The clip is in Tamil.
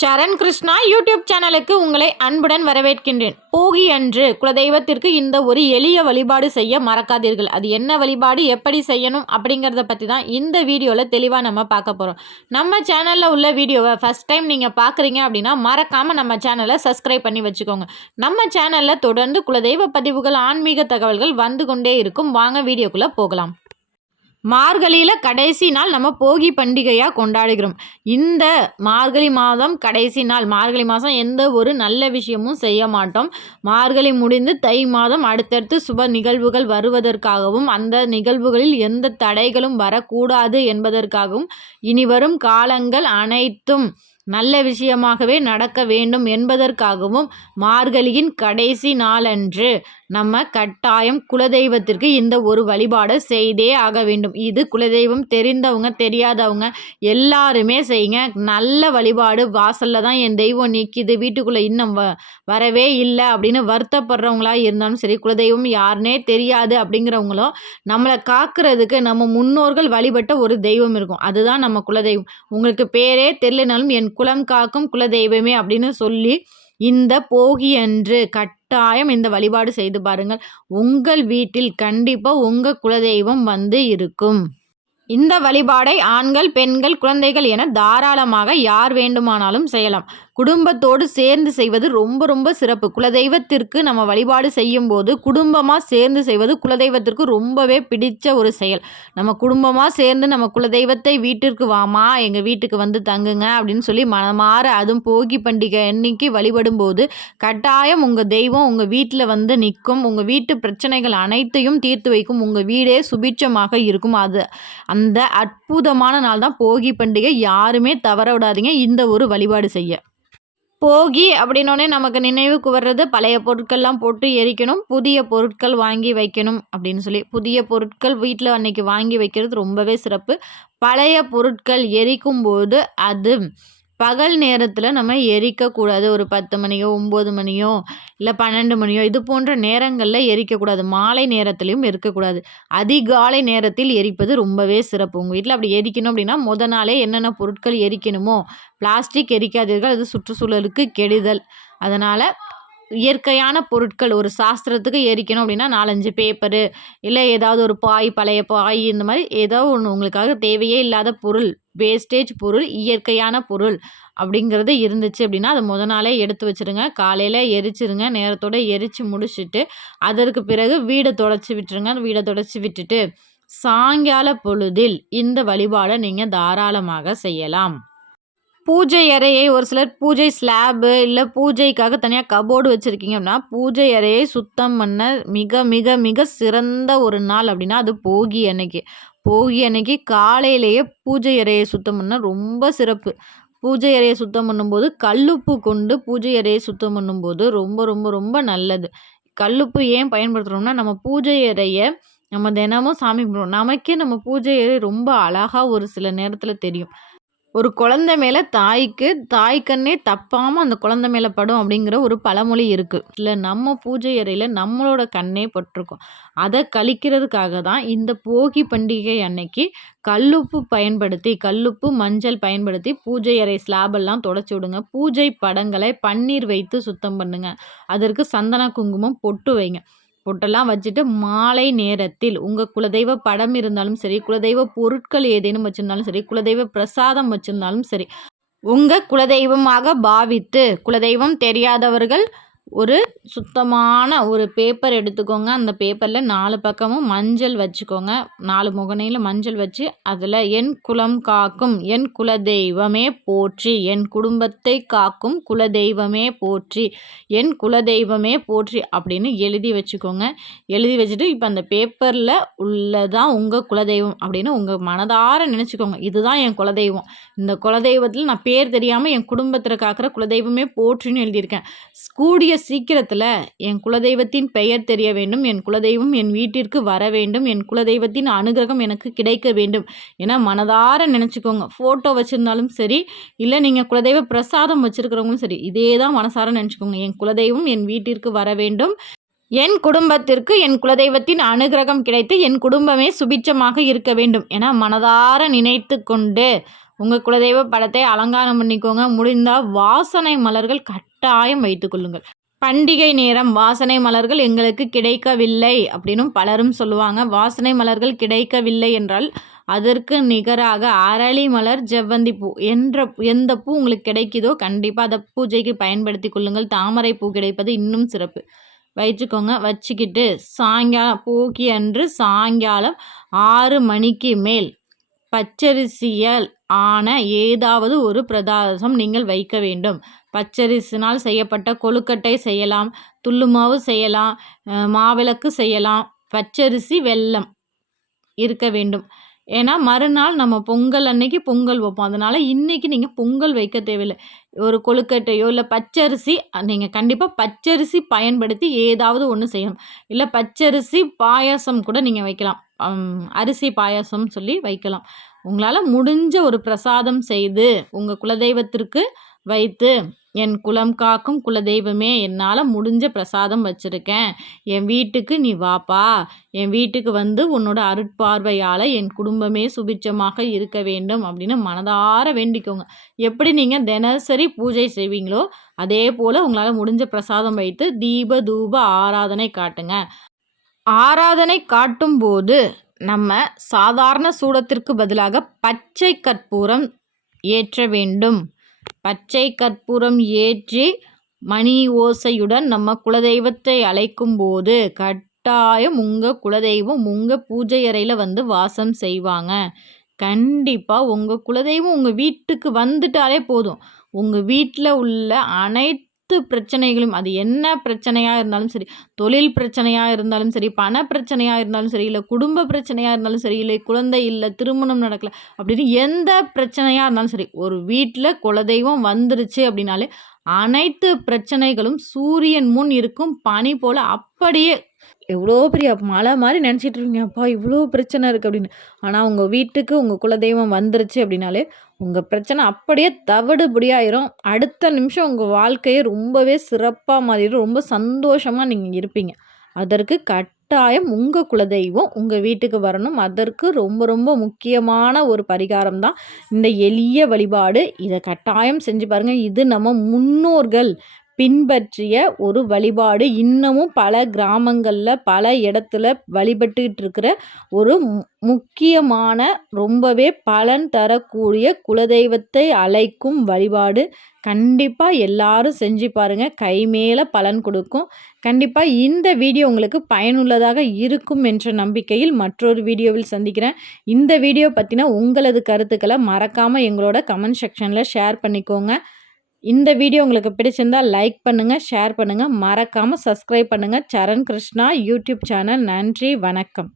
சரண் கிருஷ்ணா யூடியூப் சேனலுக்கு உங்களை அன்புடன் வரவேற்கின்றேன். போகி அன்று குலதெய்வத்திற்கு இந்த ஒரு எளிய வழிபாடு செய்ய மறக்காதீர்கள். அது என்ன வழிபாடு, எப்படி செய்யணும் அப்படிங்கிறத பற்றி தான் இந்த வீடியோவில் தெளிவாக நம்ம பார்க்க போகிறோம். நம்ம சேனலில் உள்ள வீடியோவை ஃபஸ்ட் டைம் நீங்கள் பார்க்குறீங்க அப்படின்னா மறக்காமல் நம்ம சேனலை சப்ஸ்கிரைப் பண்ணி வச்சுக்கோங்க. நம்ம சேனலில் தொடர்ந்து குலதெய்வ பதிவுகள், ஆன்மீக தகவல்கள் வந்து கொண்டே இருக்கும். வாங்க வீடியோக்குள்ளே போகலாம். மார்கழியில் கடைசி நாள் நம்ம போகி பண்டிகையாக கொண்டாடுகிறோம். இந்த மார்கழி மாதம் கடைசி நாள், மார்கழி மாதம் எந்த ஒரு நல்ல விஷயமும் செய்ய மாட்டோம். மார்கழி முடிந்து தை மாதம் அடுத்தடுத்து சுப நிகழ்வுகள் வருவதற்காகவும், அந்த நிகழ்வுகளில் எந்த தடைகளும் வரக்கூடாது என்பதற்காகவும், இனி வரும் காலங்கள் அனைத்தும் நல்ல விஷயமாகவே நடக்க வேண்டும் என்பதற்காகவும் மார்கழியின் கடைசி நாளன்று நம்ம கட்டாயம் குலதெய்வத்திற்கு இந்த ஒரு வழிபாடை செய்தே ஆக வேண்டும். இது குலதெய்வம் தெரிந்தவங்க, தெரியாதவங்க எல்லாருமே செய்யுங்க. நல்ல வழிபாடு. வாசலில் தான் என் தெய்வம் நிற்கிது, வீட்டுக்குள்ளே இன்னும் வரவே இல்லை அப்படின்னு வருத்தப்படுறவங்களா இருந்தாலும் சரி, குலதெய்வம் யாருனே தெரியாது அப்படிங்கிறவங்களும் நம்மளை காக்கிறதுக்கு நம்ம முன்னோர்கள் வழிபட்ட ஒரு தெய்வம் இருக்கும். அதுதான் நம்ம குலதெய்வம். உங்களுக்கு பேரே தெரியலனாலும் என் குலம் காக்கும் குலதெய்வமே அப்படின்னு சொல்லி இந்த போகி அன்று கட்டாயம் இந்த வழிபாடு செய்து பாருங்கள். உங்கள் வீட்டில் கண்டிப்பாக உங்கள் குலதெய்வம் வந்து இருக்கும். இந்த வழிபாடை ஆண்கள், பெண்கள், குழந்தைகள் என தாராளமாக யார் வேண்டுமானாலும் செய்யலாம். குடும்பத்தோடு சேர்ந்து செய்வது ரொம்ப ரொம்ப சிறப்பு. குலதெய்வத்திற்கு நம்ம வழிபாடு செய்யும் போது குடும்பமாக சேர்ந்து செய்வது குலதெய்வத்திற்கு ரொம்பவே பிடிச்ச ஒரு செயல். நம்ம குடும்பமாக சேர்ந்து நம்ம குலதெய்வத்தை வீட்டிற்கு வாமா, எங்கள் வீட்டுக்கு வந்து தங்குங்க அப்படின்னு சொல்லி மனமாற, அதுவும் போகி பண்டிகை அன்னைக்கு வழிபடும் போது கட்டாயம் உங்கள் தெய்வம் உங்கள் வீட்டில் வந்து நிற்கும். உங்கள் வீட்டு பிரச்சனைகள் அனைத்தையும் தீர்த்து வைக்கும். உங்கள் வீடே சுபிட்சமாக இருக்கும். அந்த அற்புதமான நாள் தான் போகி பண்டிகை. யாருமே தவற விடாதீங்க இந்த ஒரு வழிபாடு செய்ய. போகி அப்படின்னோடனே நமக்கு நினைவுக்கு வர்றது பழைய பொருட்கள்லாம் போட்டு எரிக்கணும், புதிய பொருட்கள் வாங்கி வைக்கணும் அப்படின்னு சொல்லி. புதிய பொருட்கள் வீட்டில் அன்னைக்கு வாங்கி வைக்கிறது ரொம்பவே சிறப்பு. பழைய பொருட்கள் எரிக்கும் போது அது பகல் நேரத்தில் நம்ம எரிக்கக்கூடாது. ஒரு 10 மணியோ 9 மணியோ இல்லை 12 மணியோ இது போன்ற நேரங்களில் எரிக்கக்கூடாது. மாலை நேரத்துலையும் இருக்கக்கூடாது. அதிகாலை நேரத்தில் எரிப்பது ரொம்பவே சிறப்பு. உங்கள் வீட்டில் அப்படி எரிக்கணும் அப்படின்னா நாளே என்னென்ன பொருட்கள் எரிக்கணுமோ, பிளாஸ்டிக் எரிக்காதீர்கள், அது சுற்றுச்சூழலுக்கு கெடுதல். அதனால் இயற்கையான பொருட்கள் ஒரு சாஸ்திரத்துக்கு எரிக்கணும் அப்படின்னா 4-5 பேப்பரு இல்லை ஏதாவது ஒரு பாய், பழைய பாய், இந்த மாதிரி ஏதோ ஒன்று உங்களுக்காக தேவையே இல்லாத பொருள், வேஸ்டேஜ் பொருள், இயற்கையான பொருள் அப்படிங்கிறது இருந்துச்சு அப்படின்னா அதை நாளே எடுத்து வச்சுருங்க. காலையில் எரிச்சிருங்க. நேரத்தோடு எரித்து முடிச்சுட்டு அதற்கு பிறகு வீடை தொடச்சி விட்டுருங்க. வீடை தொடச்சி விட்டுட்டு சாயங்கால பொழுதில் இந்த வழிபாடை நீங்கள் தாராளமாக செய்யலாம். பூஜை அறையை ஒரு சிலர் பூஜை ஸ்லாபு இல்லை பூஜைக்காக தனியாக கபோர்டு வச்சுருக்கீங்க அப்படின்னா, பூஜை அறையை சுத்தம் பண்ண மிக மிக மிக சிறந்த ஒரு நாள் அப்படின்னா அது போகி அன்னைக்கு. போகி அன்னைக்கு காலையிலேயே பூஜை அறையை சுத்தம் பண்ணால் ரொம்ப சிறப்பு. பூஜை அறையை சுத்தம் பண்ணும்போது கல்லுப்பு கொண்டு பூஜை அறையை சுத்தம் பண்ணும்போது ரொம்ப ரொம்ப ரொம்ப நல்லது. கல்லுப்பு ஏன் பயன்படுத்துகிறோம்னா, நம்ம பூஜை அறையை நம்ம தினமும் சாமி கும்பிடுவோம். நமக்கே நம்ம பூஜை அறை ரொம்ப அழகாக ஒரு சில நேரத்தில் தெரியும். ஒரு குழந்தை மேலே தாய் கண்ணே தப்பாமல் அந்த குழந்தை மேலே படும் அப்படிங்கிற ஒரு பழமொழி இருக்குது. இல்லை நம்ம பூஜை அறையில் நம்மளோட கண்ணே பட்டிருக்கும். அதை கழிக்கிறதுக்காக தான் இந்த போகி பண்டிகை அன்னைக்கு கல்லுப்பு பயன்படுத்தி, கல்லுப்பு மஞ்சள் பயன்படுத்தி பூஜை அறை ஸ்லாபெல்லாம் தொடச்சி விடுங்க. பூஜை படங்களை பன்னீர் வைத்து சுத்தம் பண்ணுங்க. அதற்கு சந்தன குங்குமம் பொட்டு வைங்க. பொட்டெல்லாம் வச்சுட்டு மாலை நேரத்தில் உங்கள் குலதெய்வ படம் இருந்தாலும் சரி, குலதெய்வ பொருட்கள் ஏதேனும் வச்சுருந்தாலும் சரி, குலதெய்வ பிரசாதம் வச்சுருந்தாலும் சரி, உங்கள் குலதெய்வமாக பாவித்து, குலதெய்வம் தெரியாதவர்கள் ஒரு சுத்தமான ஒரு பேப்பர் எடுத்துக்கோங்க. அந்த பேப்பரில் 4 பக்கமும் மஞ்சள் வச்சுக்கோங்க. 4 முகனையில் மஞ்சள் வச்சு அதில் என் குலம் காக்கும் என் குலதெய்வமே போற்றி, என் குடும்பத்தை காக்கும் குலதெய்வமே போற்றி, என் குலதெய்வமே போற்றி அப்படின்னு எழுதி வச்சுக்கோங்க. எழுதி வச்சுட்டு இப்போ அந்த பேப்பரில் உள்ளதான் உங்கள் குலதெய்வம் அப்படின்னு உங்கள் மனதார நினச்சிக்கோங்க. இதுதான் என் குலதெய்வம். இந்த குலதெய்வத்தில் நான் பேர் தெரியாமல் என் குடும்பத்தில் காக்கிற குலதெய்வமே போற்றின்னு எழுதியிருக்கேன். கூடிய சீக்கிரத்தில் என் குலதெய்வத்தின் பெயர் தெரிய வேண்டும், என் குலதெய்வம் என் வீட்டிற்கு வர வேண்டும், என் குலதெய்வத்தின் அனுகிரகம் எனக்கு கிடைக்க வேண்டும் என மனதார நினச்சிக்கோங்க. ஃபோட்டோ வச்சுருந்தாலும் சரி, இல்லை நீங்கள் குலதெய்வ பிரசாதம் வச்சுருக்கிறவங்களும் சரி, இதே தான் மனசார நினச்சிக்கோங்க. என் குலதெய்வம் என் வீட்டிற்கு வர வேண்டும், என் குடும்பத்திற்கு என் குலதெய்வத்தின் அனுகிரகம் கிடைத்து என் குடும்பமே சுபிட்சமாக இருக்க வேண்டும் என மனதார நினைத்து கொண்டு உங்கள் குலதெய்வ படத்தை அலங்காரம் பண்ணிக்கோங்க. முடிந்தால் வாசனை மலர்கள் கட்டாயம் வைத்துக்கொள்ளுங்கள். பண்டிகை நேரம் வாசனை மலர்கள் எங்களுக்கு கிடைக்கவில்லை அப்படின்னும் பலரும் சொல்லுவாங்க. வாசனை மலர்கள் கிடைக்கவில்லை என்றால் அதற்கு நிகராக அரளி மலர், செவ்வந்தி பூ எந்த பூ உங்களுக்கு கிடைக்குதோ கண்டிப்பாக அதை பூஜைக்கு பயன்படுத்தி கொள்ளுங்கள். தாமரை பூ கிடைப்பது இன்னும் சிறப்பு. வச்சுக்கோங்க. வச்சுக்கிட்டு சாயங்காலம் போகி அன்று சாயங்காலம் 6 மணிக்கு மேல் பச்சரிசியால் ஆன ஏதாவது ஒரு பிரசாதம் நீங்கள் வைக்க வேண்டும். பச்சரிசினால் செய்யப்பட்ட கொழுக்கட்டை செய்யலாம், துள்ளுமாவு செய்யலாம், மாவிளக்கு செய்யலாம். பச்சரிசி வெல்லம் இருக்க வேண்டும். ஏன்னா மறுநாள் நம்ம பொங்கல் அன்னைக்கு பொங்கல் வைப்போம். அதனால் இன்றைக்கி நீங்கள் பொங்கல் வைக்க தேவையில்லை. ஒரு கொழுக்கட்டையோ இல்லை பச்சரிசி நீங்கள் கண்டிப்பாக பச்சரிசி பயன்படுத்தி ஏதாவது ஒன்று செய்யணும். இல்லை பச்சரிசி பாயாசம் கூட நீங்கள் வைக்கலாம். அரிசி பாயாசம் சொல்லி வைக்கலாம். உங்களால் முடிஞ்ச ஒரு பிரசாதம் செய்து உங்கள் குலதெய்வத்திற்கு வைத்து, என் குலம் காக்கும் குலதெய்வமே, என்னால் முடிஞ்ச பிரசாதம் வச்சுருக்கேன், என் வீட்டுக்கு நீ வாப்பா, என் வீட்டுக்கு வந்து உன்னோட அருட்பார்வையால் என் குடும்பமே சுபிட்சமாக இருக்க வேண்டும் அப்படின்னு மனதார வேண்டிக்கோங்க. எப்படி நீங்கள் தினசரி பூஜை செய்வீங்களோ அதே போல் உங்களால் முடிஞ்ச பிரசாதம் வைத்து தீப தூப ஆராதனை காட்டுங்க. ஆராதனை காட்டும்போது நம்ம சாதாரண சூடத்திற்கு பதிலாக பச்சை கற்பூரம் ஏற்ற வேண்டும். பச்சை கற்பூரம் ஏற்றி மணி ஓசையுடன் நம்ம குலதெய்வத்தை அழைக்கும் போது கட்டாயம் உங்கள் குலதெய்வம் உங்கள் பூஜை அறையில் வந்து வாசம் செய்வாங்க. கண்டிப்பாக உங்கள் குலதெய்வம் உங்கள் வீட்டுக்கு வந்துட்டாலே போதும். உங்கள் வீட்டில் உள்ள அனைத்து பிரச்சனைகளும், அது என்ன பிரச்சனையாக இருந்தாலும் சரி, தொழில் பிரச்சனையாக இருந்தாலும் சரி, பண பிரச்சனையாக இருந்தாலும் சரி, இல்லை குடும்ப பிரச்சனையாக இருந்தாலும் சரி, இல்லை குழந்தை இல்லை, திருமணம் நடக்கலை அப்படின்னு எந்த பிரச்சனையாக இருந்தாலும் சரி, ஒரு வீட்டில் குலதெய்வம் வந்துருச்சு அப்படின்னாலே அனைத்து பிரச்சனைகளும் சூரியன் முன் இருக்கும் பனி போல் அப்படியே எவ்வளோ பெரிய மலை மாதிரி நினச்சிட்டு இருக்கீங்க, அப்பா இவ்வளோ பிரச்சனை இருக்குது அப்படின்னு. ஆனால் உங்கள் வீட்டுக்கு உங்கள் குலதெய்வம் வந்துருச்சு அப்படின்னாலே உங்கள் பிரச்சனை அப்படியே தவிடுபடியாயிரும். அடுத்த நிமிஷம் உங்கள் வாழ்க்கையை ரொம்பவே சிறப்பாக மாறிடும். ரொம்ப சந்தோஷமாக நீங்கள் இருப்பீங்க. அதற்கு கட்டாயம் உங்கள் குலதெய்வம் உங்கள் வீட்டுக்கு வரணும். அதற்கு ரொம்ப ரொம்ப முக்கியமான ஒரு பரிகாரம் தான் இந்த எளிய வழிபாடு. இதை கட்டாயம் செஞ்சு பாருங்கள். இது நம்ம முன்னோர்கள் பின்பற்றிய ஒரு வழிபாடு. இன்னமும் பல கிராமங்களில் பல இடத்துல வழிபட்டுக்கிட்டு இருக்கிற ஒரு முக்கியமான ரொம்பவே பலன் தரக்கூடிய குலதெய்வத்தை அழைக்கும் வழிபாடு. கண்டிப்பாக எல்லாரும் செஞ்சு பாருங்கள். கை மேலே பலன் கொடுக்கும். கண்டிப்பாக இந்த வீடியோ உங்களுக்கு பயனுள்ளதாக இருக்கும் என்ற நம்பிக்கையில் மற்றொரு வீடியோவில் சந்திக்கிறேன். இந்த வீடியோ பற்றின உங்களது கருத்துக்களை மறக்காமல் எங்களோட கமெண்ட் செக்ஷனில் ஷேர் பண்ணிக்கோங்க. இந்த வீடியோ உங்களுக்கு பிடிச்சிருந்தால் லைக் பண்ணுங்கள், ஷேர் பண்ணுங்கள், மறக்காமல் சப்ஸ்கிரைப் பண்ணுங்கள். சரண் கிருஷ்ணா யூடியூப் சேனல். நன்றி, வணக்கம்.